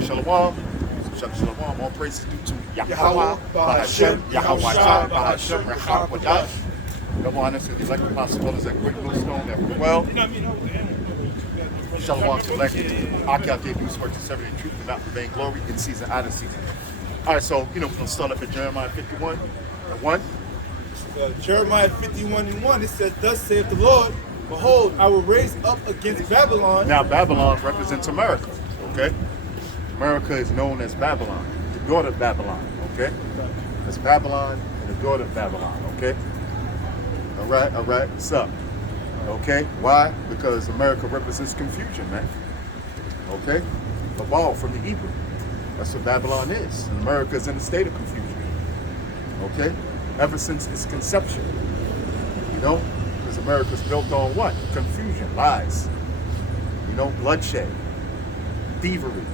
Shalom. Shalom. All praises due to Yahweh, Bahashem, Yahweh Shai, Bahashem, Bahashem, Rechawadah. Double honors to the elect apostle brothers at Great Bluestone that were well. Shalom collected. Akia gave news work to serve in truth and not for vain glory in season, out of season. All right, so, we're going to start up at Jeremiah 51 and 1. Jeremiah 51 and 1, it says, "Thus saith the Lord, behold, I will raise up against Babylon." Now, Babylon represents America, okay? America is known as Babylon, the daughter of Babylon, okay? It's Babylon and the daughter of Babylon, okay? All right, what's up? Okay, why? Because America represents confusion, man. Okay? Babal from the Hebrew. That's what Babylon is. And America is in a state of confusion. Okay? Ever since its conception. You know? Because America's built on what? Confusion, lies. You know, bloodshed, thievery,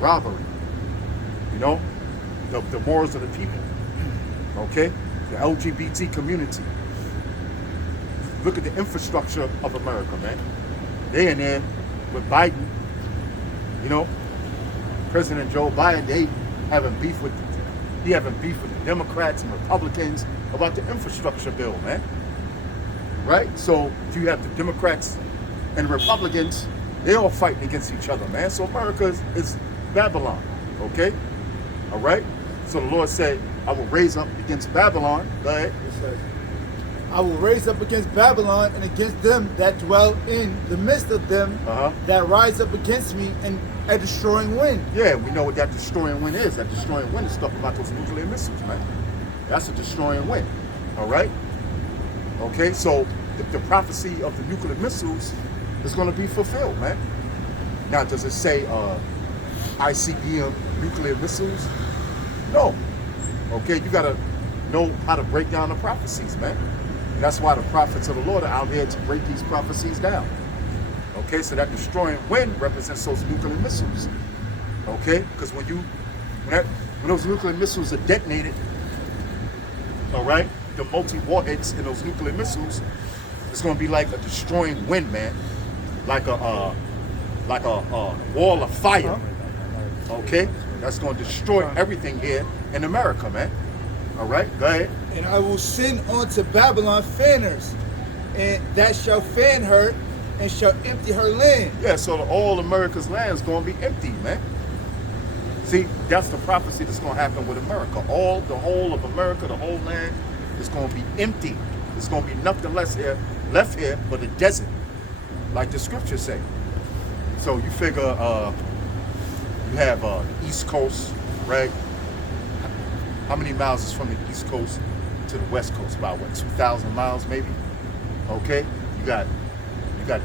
robbery. You know? The morals of the people. Okay? The LGBT community. Look at the infrastructure of America, man. They in there with Biden, you know, President Joe Biden, he having beef with the Democrats and Republicans about the infrastructure bill, man. Right? So you have the Democrats and Republicans, they all fighting against each other, man. So America is Babylon, okay? All right? So the Lord said, I will raise up against Babylon. Go ahead. "I will raise up against Babylon and against them that dwell in the midst of them that rise up against me and a destroying wind." Yeah, we know what that destroying wind is. That destroying wind is talking about those nuclear missiles, man. That's a destroying wind, all right? Okay, so the prophecy of the nuclear missiles is going to be fulfilled, man. Now, does it say ICBM nuclear missiles? No. Okay, you got to know how to break down the prophecies, man. That's why the prophets of the Lord are out here to break these prophecies down. Okay, so that destroying wind represents those nuclear missiles. Okay, because when those nuclear missiles are detonated, all right, the multi-warheads in those nuclear missiles, it's going to be like a destroying wind, man, like a wall of fire. Okay, that's going to destroy everything here in America, man. All right, go ahead. "And I will send unto Babylon fanners, and that shall fan her, and shall empty her land." Yeah, so all America's land is going to be empty, man. See, that's the prophecy that's going to happen with America. The whole of America, the whole land is going to be empty. There's going to be nothing left here but a desert, like the scriptures say. So you figure you have East Coast, right? How many miles is from the East Coast to the West Coast? About what, 2,000 miles maybe? Okay, you got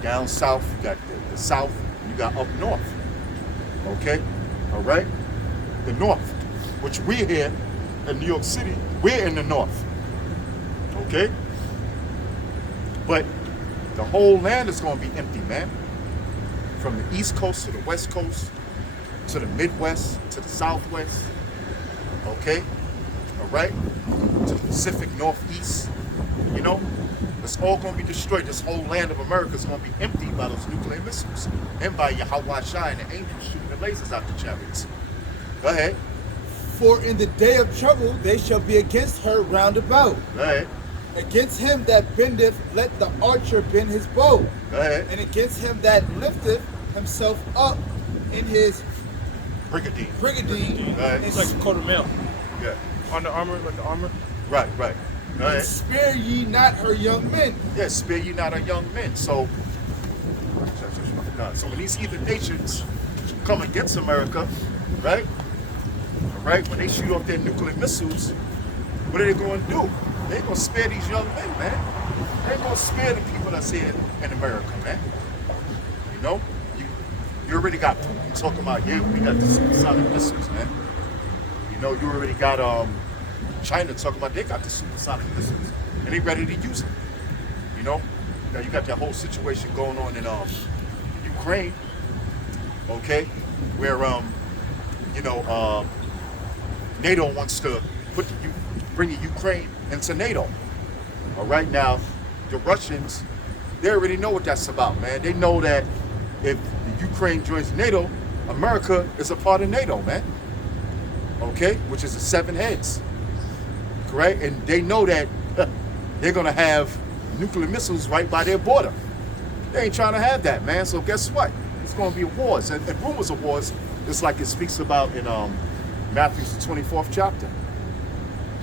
down south, you got the south, and you got up north. Okay, all right. The north, which we're here in New York City, we're in the north. Okay, but the whole land is going to be empty, man. From the East Coast to the West Coast, to the Midwest, to the Southwest. Okay. All right, to the Pacific Northeast, you know, it's all going to be destroyed. This whole land of America is going to be emptied by those nuclear missiles and by Yahweh Shai and the angels shooting the lasers out the chariots. Go ahead. "For in the day of trouble they shall be against her round about. Go ahead. Against him that bendeth, let the archer bend his bow. Go ahead. And against him that lifteth himself up in his Brigandine. Go ahead. It's like a coat of mail. Yeah. On the armor, like the armor. Right. Go And ahead. spare ye not her young men." Yeah, spare you not our young men. So when these heathen nations come against America, right? All right, when they shoot off their nuclear missiles, what are they going to do? They ain't going to spare these young men, man. They ain't going to spare the people that's here in America, man. You know, you already got Putin talking about, yeah, we got the supersonic missiles, man. You know, you already got China talking about they got the supersonic missiles and they ready to use them. You know, now you got that whole situation going on in Ukraine, okay, where NATO wants to bring Ukraine into NATO. All right, now the Russians, they already know what that's about, man. They know that if the Ukraine joins NATO, America is a part of NATO, man. Okay, which is the 7 heads, correct? And they know that they're gonna have nuclear missiles right by their border. They ain't trying to have that, man. So guess what? It's gonna be wars, and rumors of wars, just like it speaks about in Matthew's 24th chapter.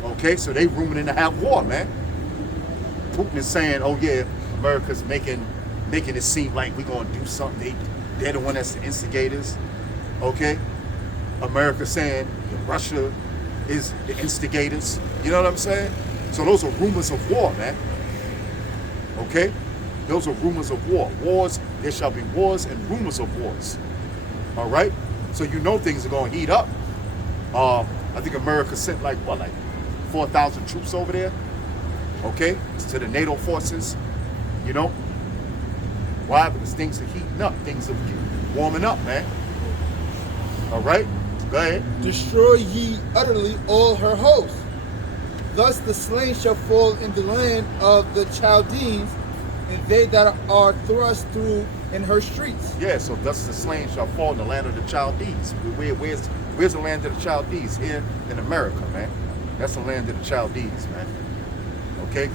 Okay, so they rumoring to have war, man. Putin is saying, "Oh yeah, America's making it seem like we're gonna do something. They're the one that's the instigators." Okay, America saying Russia is the instigators. You know what I'm saying? So those are rumors of war, man. Okay, those are rumors of war. Wars. There shall be wars and rumors of wars. All right. So you know things are gonna heat up. I think America sent like 4,000 troops over there. Okay, to the NATO forces. You know why? Because things are heating up. Things are warming up, man. All right, go ahead. Destroy ye utterly all her hosts. Thus the slain shall fall in the land of the Chaldeans, and they that are thrust through in her streets. Yeah, so thus the slain shall fall in the land of the Chaldees. Where's the land of the Chaldees? Here in America, man. That's the land of the Chaldees, man. Okay?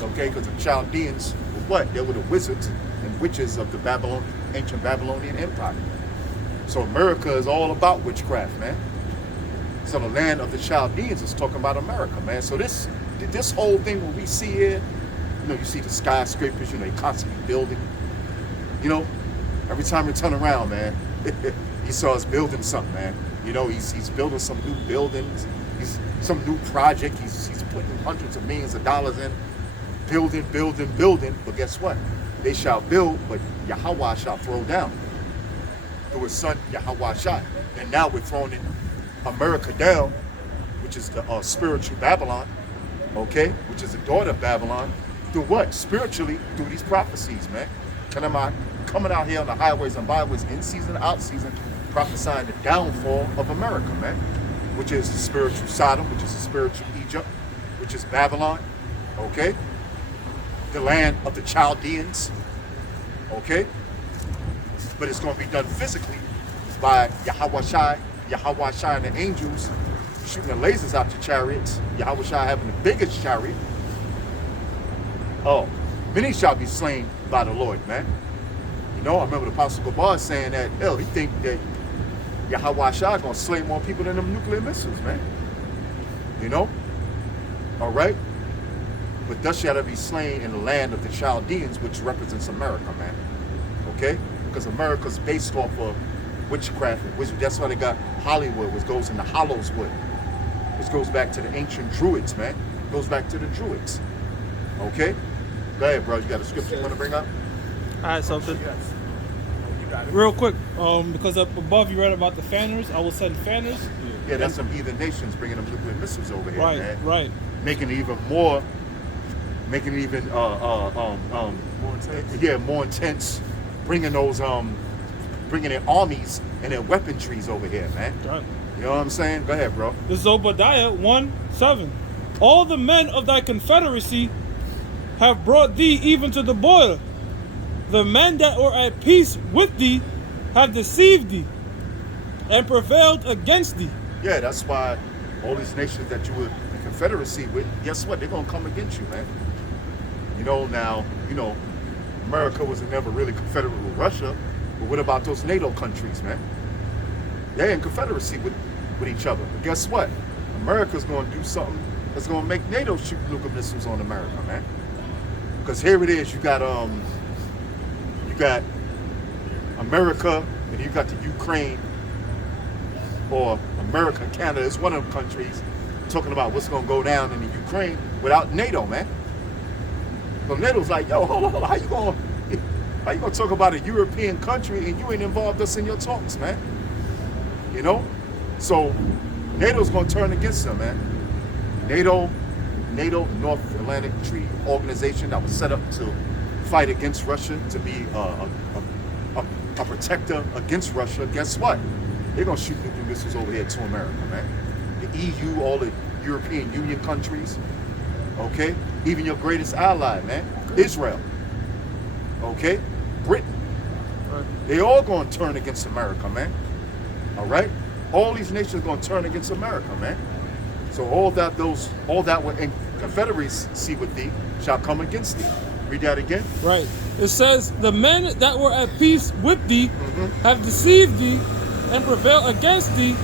Okay, because the Chaldeans were what? They were the wizards and witches of the ancient Babylonian Empire. So America is all about witchcraft, man. So the land of the Chaldeans is talking about America, man. So this whole thing what we see here, you know, you see the skyscrapers, you know, they constantly building. You know, every time you turn around, man, he saw us building something, man. You know, he's building some new buildings, some new project. He's putting hundreds of millions of dollars in, building. But guess what? They shall build, but Yahweh shall throw down. Through his son Yahweh Shai. And now we're throwing America down, which is the spiritual Babylon, okay, which is the daughter of Babylon, through what? Spiritually, through these prophecies, man. Coming out here on the highways and byways, in season, out season, prophesying the downfall of America, man, which is the spiritual Sodom, which is the spiritual Egypt, which is Babylon, okay, the land of the Chaldeans, okay, but it's going to be done physically by Yahweh Shai and the angels shooting the lasers out your chariots. Yahweh Shai having the biggest chariot. Oh, many shall be slain by the Lord, man. You know, I remember the Apostle Gabar saying that, he think that Yahweh Shai gonna slay more people than them nuclear missiles, man. You know? All right? But thus shall it be slain in the land of the Chaldeans, which represents America, man. Okay? Because America's based off of witchcraft and wizardry. That's why they got Hollywood, which goes into Hollowswood, which goes back to the ancient Druids, man. Goes back to the Druids. Okay? Go ahead, bro. You got a scripture you want to bring up? I had something. Yes. You got it. Real quick, because up above you read about the fanners, I will send fanners. Yeah, that's some heathen nations bringing them nuclear missiles over here, man. Right. Making it even more intense. Bringing their armies and their weaponries over here, man. Right. You know what I'm saying? Go ahead, bro. This is Obadiah 1:7. All the men of thy confederacy have brought thee even to the border. The men that were at peace with thee have deceived thee and prevailed against thee. Yeah, that's why all these nations that you were in confederacy with, guess what? They're gonna come against you, man. You know, now, America was never really confederate with Russia, but what about those NATO countries, man? They're in confederacy with each other. But guess what? America's gonna do something that's gonna make NATO shoot nuclear missiles on America, man. Because here it is, you got America and you got the Ukraine, or America, Canada is one of them countries talking about what's gonna go down in the Ukraine without NATO, man. So NATO's like, yo, hold on, how you gonna talk about a European country and you ain't involved us in your talks, man? You know? So NATO's gonna turn against them, man. NATO, North Atlantic Treaty Organization, that was set up to fight against Russia, to be a protector against Russia. Guess what? They're gonna shoot nuclear missiles over here to America, man. The EU, all the European Union countries, okay? Even your greatest ally, man, Israel, okay? Britain, Right. They all going to turn against America, man. All right? All these nations going to turn against America, man. So all that were in confederacy with thee shall come against thee. Read that again. Right. It says, the men that were at peace with thee have deceived thee and prevailed against thee.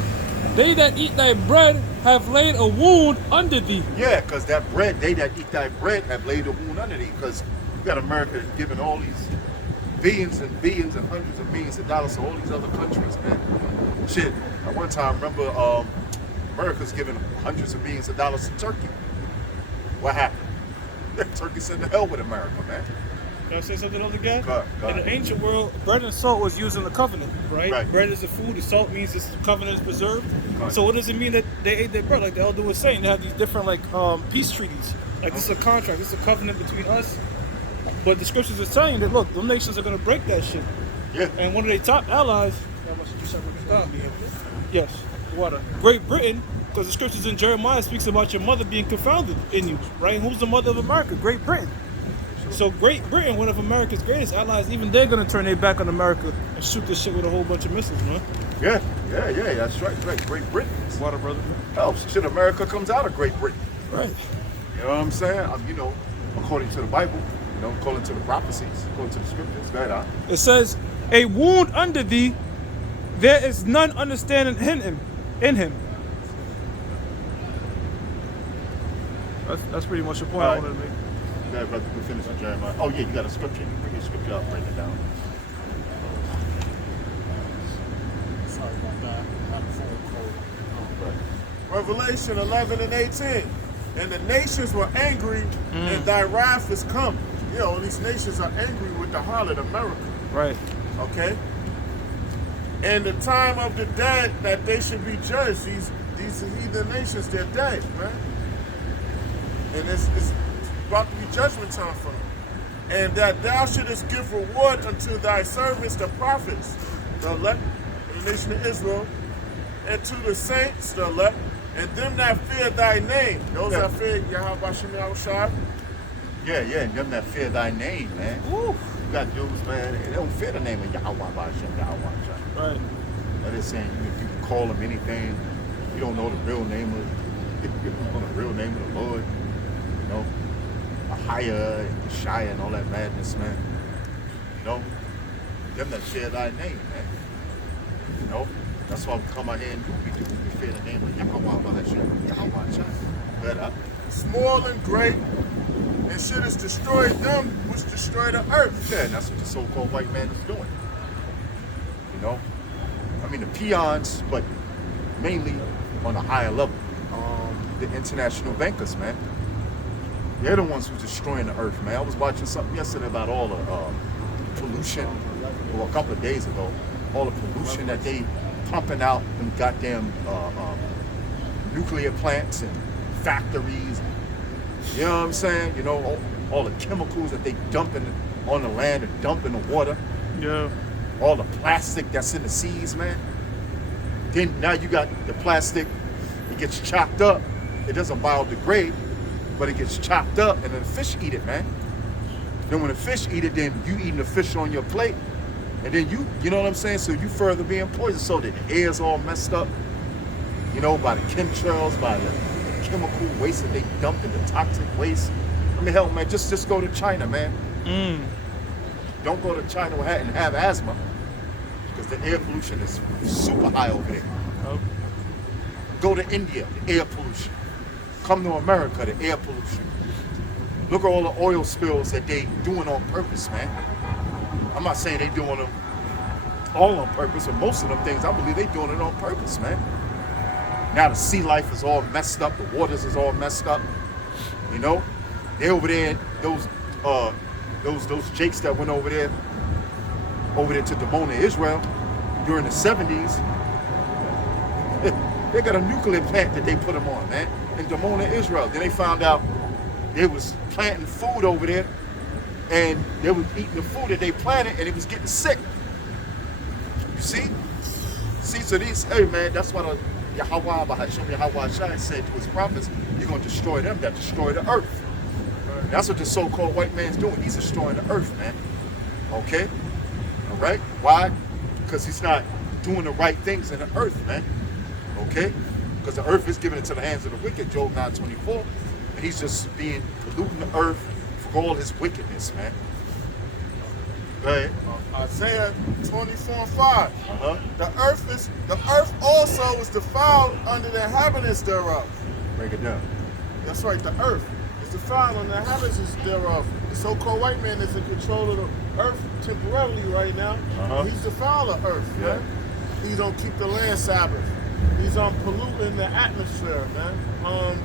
They that eat thy bread have laid a wound under thee. Yeah, because that bread, they that eat thy bread have laid a wound under thee. Because you got America giving all these billions and billions and hundreds of millions of dollars to all these other countries, man. Shit, at one time, remember, America's giving hundreds of millions of dollars to Turkey. What happened? Turkey said to hell with America, man. Can I say something else again? Go In ahead. the ancient world, bread and salt was used in the covenant, right? Right. Bread is the food, the salt means this covenant is preserved. Right. So what does it mean that they ate their bread? Like the elder was saying, they have these different peace treaties. Like this is a contract, this is a covenant between us. But the scriptures are saying that look, them nations are gonna break that shit. Yeah. And one of their top allies, yes, water. Great Britain, because the scriptures in Jeremiah speaks about your mother being confounded in you, right? And who's the mother of America? Great Britain. So Great Britain, one of America's greatest allies, even they're gonna turn their back on America and shoot this shit with a whole bunch of missiles, man. Yeah, that's right. Great Britain. Water, brother. Oh, shit, America comes out of Great Britain. Right. You know what I'm saying? According to the Bible, according to the prophecies, according to the scriptures, that It says, a wound under thee, there is none understanding in him. That's pretty much the point I wanted to make. Yeah, brother, we finish with Jeremiah. Oh, yeah, you got a scripture. You bring your scripture up, break it down. Sorry about that. I had a phone call. Right. Revelation 11 and 18. And the nations were angry, and thy wrath is come. These nations are angry with the harlot America. Right. Okay? And the time of the dead that they should be judged. These heathen nations, they're dead, man. And it's about to be judgment time for them. And that thou shouldest give reward unto thy servants, the prophets, the elect of the nation of Israel, and to the saints, the elect, and them that fear thy name. Those that fear Yahweh Shem Yahushua. Yeah, and them that fear thy name, man. Woo. You got dudes, man, they don't fear the name of Yahweh Hashem, Yahweh. Right. That is saying you can call him anything. You don't know the real name of the Lord. Ahia and Shia and all that madness, man. Them that fear thy name, man. That's why we come out here and we fear the name of Yahweh Hashem, Yahweh. But Small and great, and shouldest destroy them which destroy the earth. yeah, and that's what the so-called white man is doing. The peons, but mainly on a higher level. The international bankers, man. They're the ones who's destroying the earth, man. I was watching something yesterday about all the pollution, or a couple of days ago, all the pollution that they pumping out in goddamn nuclear plants and factories. You know what I'm saying? All the chemicals that they dumping on the land and dumping the water. Yeah. All the plastic that's in the seas, man. Then now you got the plastic, it gets chopped up. It doesn't biodegrade, but it gets chopped up and then the fish eat it, man. Then when the fish eat it, then you eating the fish on your plate. And then you know what I'm saying? So you further being poisoned. So the air's all messed up, by the chemtrails, by the chemical waste that they dump in the toxic waste. Hell, man, just go to China, man. Don't go to China and have asthma, because the air pollution is super high over there. Oh. Go to India, the air pollution. Come to America, the air pollution. Look at all the oil spills that they doing on purpose, man. I'm not saying they doing them all on purpose, but most of them things, I believe they doing it on purpose, man. Now the sea life is all messed up, the waters is all messed up. They over there, those jakes that went over there to Dimona, Israel, during the 70s. They got a nuclear plant that they put them on, man, in Dimona, Israel. Then they found out they was planting food over there, and they was eating the food that they planted, and it was getting sick. You see? So these, hey man, that's why the Yahweh Hashem Yahweh Shai said to his prophets, you're going to destroy them that destroy the earth. That's what the so-called white man's doing. He's destroying the earth, man. Okay? All right? Why? Because he's not doing the right things in the earth, man. Okay? Because the earth is given into the hands of the wicked, Job 9:24. And he's just being polluting the earth for all his wickedness, man. Go ahead. Isaiah 24:5. Uh-huh. The earth also is defiled under the inhabitants thereof. Break it down. That's right, the earth is defiled under the inhabitants thereof. The so-called white man is in control of the earth temporarily right now. Uh-huh. He's defiled the earth, Yeah. man. He don't keep the land Sabbath. He's polluting the atmosphere, man.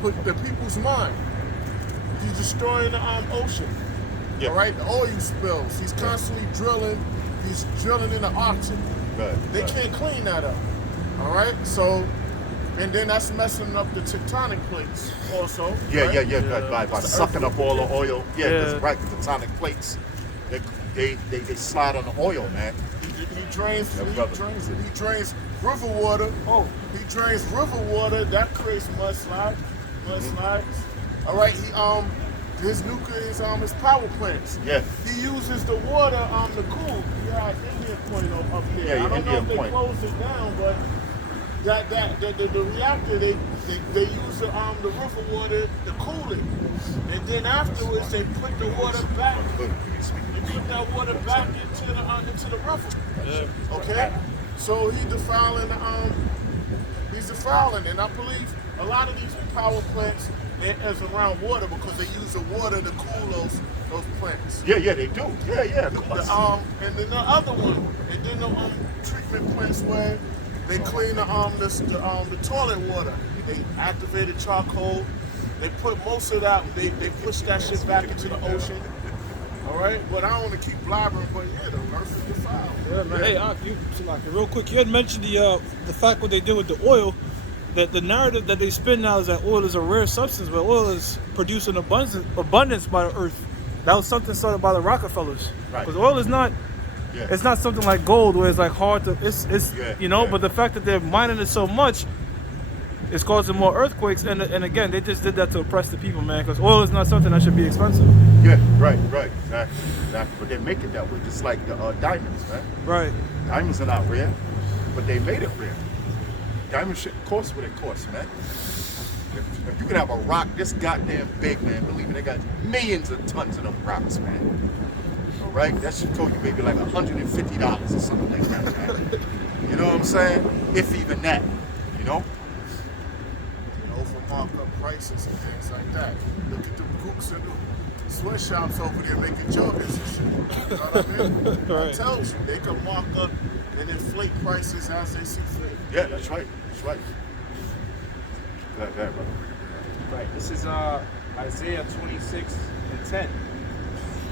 Put the people's mind. He's destroying the ocean. Yeah. All right, the oil spills. He's constantly drilling. He's drilling in the Arctic. Right. They right. can't clean that up. All right, so, and then that's messing up the tectonic plates also. Yeah, right? yeah, yeah. By It's the sucking earth. up all the oil. Yeah, because Yeah. right, the tectonic plates, they slide on the oil, man. He drains. Yeah, He brother. drains it. He drains river water. Oh. He drains river water. That creates mudslides. Mm-hmm. All right. His nuclear his power plants. Yeah. He uses the water to cool. He had Indian Point up there. Yeah, I don't know Indian if they Point. closed it down, but the reactor they use the river water to cool it, and then afterwards they put the water back. They put that water back into the river. Okay, so he's defiling and I believe a lot of these power plants is around water because they use the water to cool those plants. Yeah, they do. Yeah, of course. And then the other one, and then the treatment plants where they clean the toilet water. They activated charcoal. They put most of that. They push that shit back into the ocean. All right, but I don't want to keep blabbering. But yeah, the earth is defiled. Yeah, man. Hey, real quick, you had mentioned the fact what they did with the oil. That the narrative that they spin now is that oil is a rare substance, but oil is produced in abundance by the earth. That was something started by the Rockefellers. Right. Because oil is not, Yeah. it's not something like gold where it's like hard to, it's Yeah, you know. yeah. But the fact that they're mining it so much, it's causing more earthquakes. And again, they just did that to oppress the people, man. Because oil is not something that should be expensive. Yeah, right, exactly. But they make it that way, just like the diamonds, man. Right. Diamonds are not rare, but they made it rare. Diamonds should cost what it costs, man. If you can have a rock this goddamn big, man, believe me, they got millions of tons of them rocks, man. All right, that should cost you maybe like $150 or something like that, man. You know what I'm saying? If even that, you know. Over markup prices and things like that. Look at the cooks and the sweatshops over there making juggers and shit. You know what I mean? Right. I tell you, they can mark up and inflate prices as they see fit. Yeah, that's right. That's right. That, brother. Right. This is Isaiah 26:10.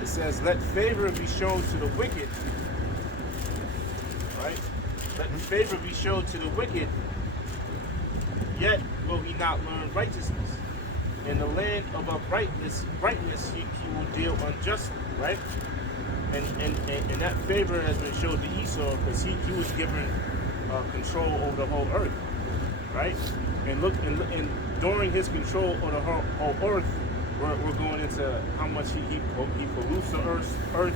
It says, "Let favor be shown to the wicked." Right. Let favor be shown to the wicked. Yet will he not learn righteousness. In the land of brightness he will deal unjustly. Right. And that favor has been shown to Esau because he was given control over the whole earth. Right. And during his control of the whole earth, we're going into how much he pollutes the earth.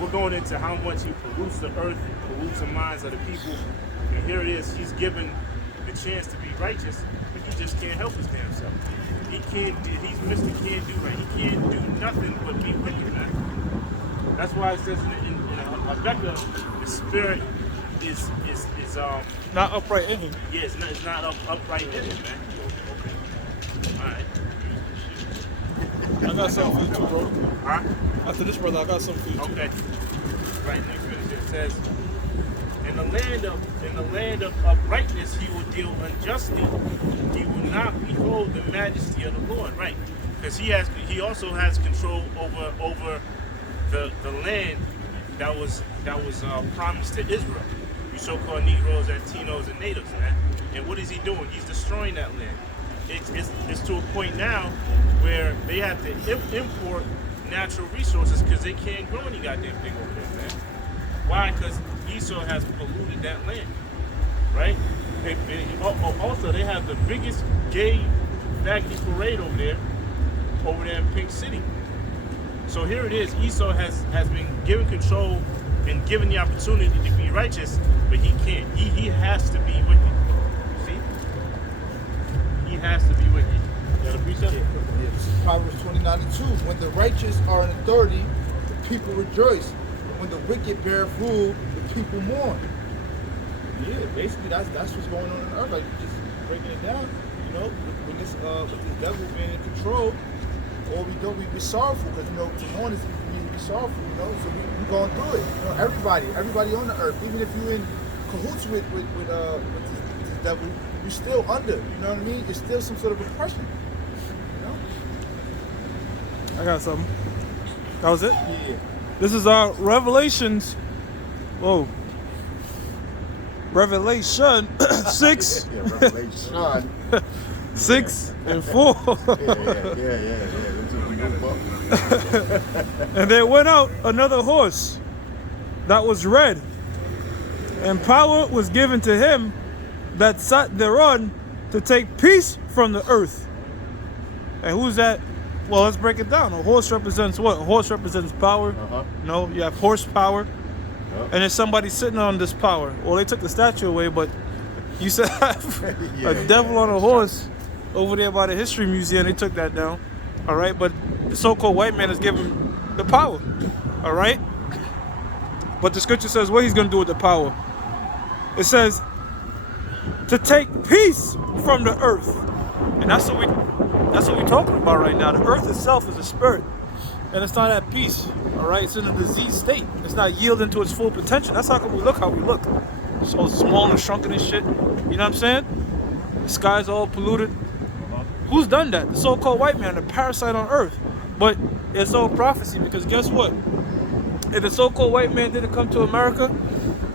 We're going into how much he pollutes the earth, pollutes the minds of the people. And here it is, he's given the chance to be righteous, but he just can't help his damn self. He's Mr. Can't do right. He can't do nothing but be wicked, man. That's why it says in Habakkuk, the spirit is Not upright in him. yeah, it's not upright in it, man. Alright. I got something for you too, bro. Huh? After this, brother, I got something for you too. Okay. Right, next verse it says, in the land of uprightness he will deal unjustly. He will not behold the majesty of the Lord. Right. Because he also has control over the land that was promised to Israel. You so-called Negroes, Latinos, and natives, man. And what is he doing? He's destroying that land. It's to a point now where they have to import natural resources because they can't grow any goddamn thing over there, man. Why? Because Esau has polluted that land, right? Also, they have the biggest gay faggoty parade over there in Pink City. So here it is. Esau has been given control and given the opportunity to be righteous, but he can't. He has to be wicked. See? He has to be wicked. You got a precept? Proverbs 29:2. When the righteous are in authority, the people rejoice. When the wicked bear rule, the people mourn. Yeah, basically that's what's going on earth. Like just breaking it down, you know, with this devil being in control, all we do, we're sorrowful because to mourn is to be sorrowful, So we're going through it. Everybody on the earth, even if you're in cahoots with this devil, you're still under. You know what I mean? It's still some sort of oppression. I got something. That was it? Yeah. This is our Revelations. Whoa. Revelation 6. Yeah, Revelation. 6 and 4. Yeah. This is a new book. And there went out another horse that was red, and power was given to him that sat thereon to take peace from the earth. And who's that? Well, let's break it down. A horse represents what? A horse represents power. No, you have horsepower. And there's somebody sitting on this power. Well, they took the statue away, but you said have a devil on a horse over there by the History Museum. They took that down. All right, but the so-called white man is given the power. All right, but the scripture says what he's going to do with the power. It says to take peace from the earth, and that's what we're talking about right now. The earth itself is a spirit, and it's not at peace. All right, it's in a diseased state. It's not yielding to its full potential. That's how come we look how we look. So small and shrunken and shit. You know what I'm saying? The sky's all polluted. Who's done that? The so-called white man, the parasite on earth. But it's all prophecy, because guess what? If the so-called white man didn't come to America,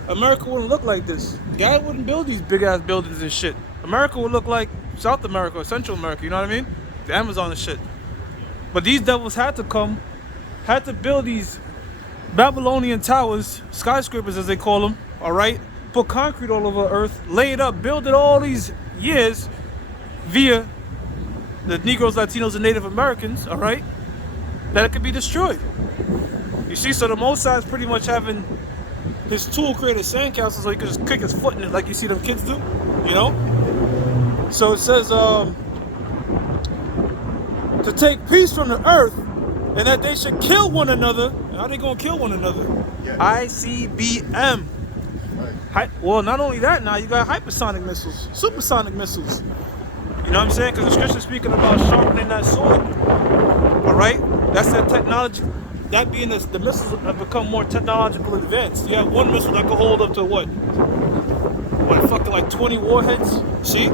America wouldn't look like this. God wouldn't build these big-ass buildings and shit. America would look like South America or Central America, you know what I mean? The Amazon and shit. But these devils had to come, had to build these Babylonian towers, skyscrapers as they call them, all right? Put concrete all over earth, lay it up, build it all these years via the Negroes, Latinos, and Native Americans, all right? That it could be destroyed. You see, so the Mossad is pretty much having his tool create a sandcastle so he can just kick his foot in it like you see them kids do, you know? So it says, to take peace from the earth, and that they should kill one another. And how they gonna kill one another? Yeah. ICBM. Right. Well, not only that, now you got hypersonic missiles, supersonic missiles. You know what I'm saying? Because the scripture's speaking about sharpening that sword. All right? That's that technology. That being the missiles have become more technological advanced. You have one missile that can hold up to what? Fucking like 20 warheads? See?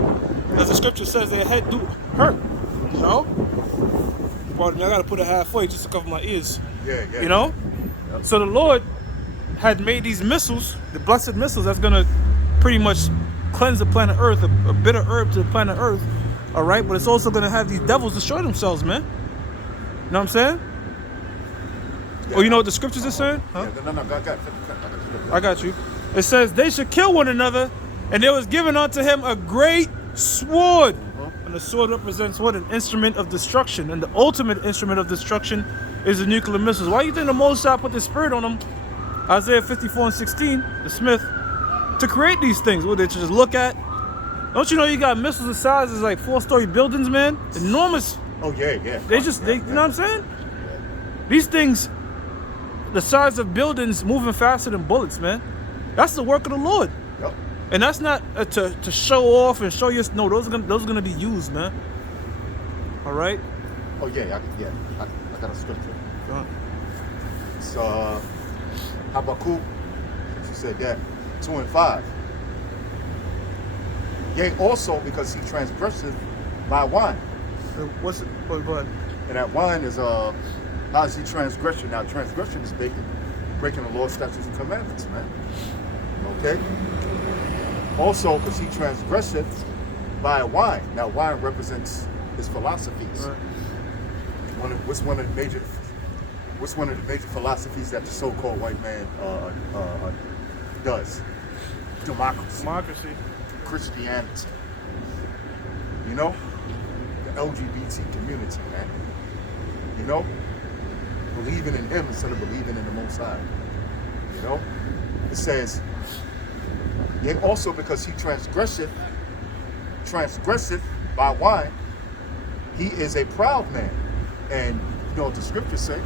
As the scripture says, their head do hurt. You know? Pardon me, I gotta put it halfway just to cover my ears. Yeah. You know? Yep. So the Lord had made these missiles, the blessed missiles, that's gonna pretty much cleanse the planet Earth, a bitter herb to the planet Earth. All right, but it's also gonna have these devils destroy themselves, man. You know what I'm saying? Yeah. Oh, you know what the scriptures are saying? Huh? Yeah, no, I got you. It says they should kill one another, and there was given unto him a great sword. And the sword represents what? An instrument of destruction. And the ultimate instrument of destruction is the nuclear missiles. Why do you think the Mosai put the spirit on them? Isaiah 54:16, the Smith, to create these things. What they just look at? Don't you know you got missiles the size is like 4-story buildings, man? Enormous. Oh yeah. You know what I'm saying? These things, the size of buildings, moving faster than bullets, man. That's the work of the Lord. Yep. And that's not to show off and show you. No, those are gonna be used, man. All right. Oh yeah. I got a scripture. Go on. It's Habakkuk. She said that 2:5. Yea, also because he transgresseth my wine. What's it? Go ahead. And that wine is how is he transgression? Now transgression is breaking the Lord's statutes and commandments, man. Okay? Also because he transgresseth by wine. Now wine represents his philosophies. Right. What's one of the major philosophies that the so-called white man does? Democracy. Christianity. You know? The LGBT community, man. You know? believing in him instead of believing in the Most High. You know? It says, yet also because he transgresseth by wine, he is a proud man. And you know what the scriptures say?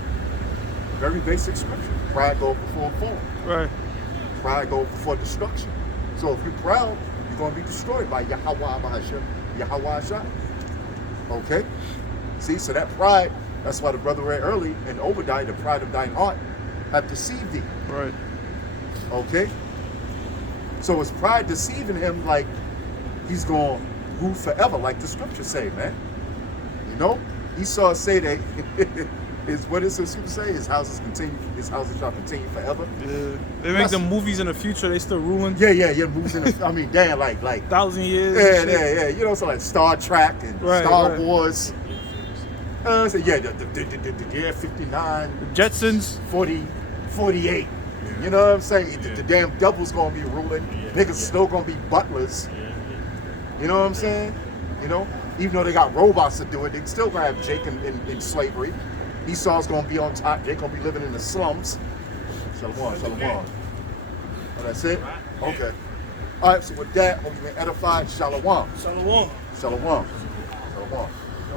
Very basic scripture. Pride goes before a fall. Right. Pride goes before destruction. So if you're proud, you're going to be destroyed by Yahweh Hashem. Okay? See, so that pride, that's why the brother read early in Obadiah, the pride of thine heart hath deceived thee. Right. Okay? So is pride deceiving him like he's going to rule forever, like the scriptures say, man? You know? Esau say that what does the scripture say? His houses shall continue forever. Yeah. They make them movies in the future, they still ruling. Yeah, moves in the, I mean, damn, like 1,000 years. Yeah. You know, so like Star Trek and Star Wars. So yeah, the year 59, Jetsons. 48. You know what I'm saying? The damn devil's gonna be ruling. Niggas still gonna be butlers. You know what I'm saying? You know, even though they got robots to do it, they still gonna have Jake in slavery. Esau's gonna be on top. They're gonna be living in the slums. Shalom. Oh, that's it? Okay. All right, so with that, hope you've been edified. Shalom. Shalom. Shalom.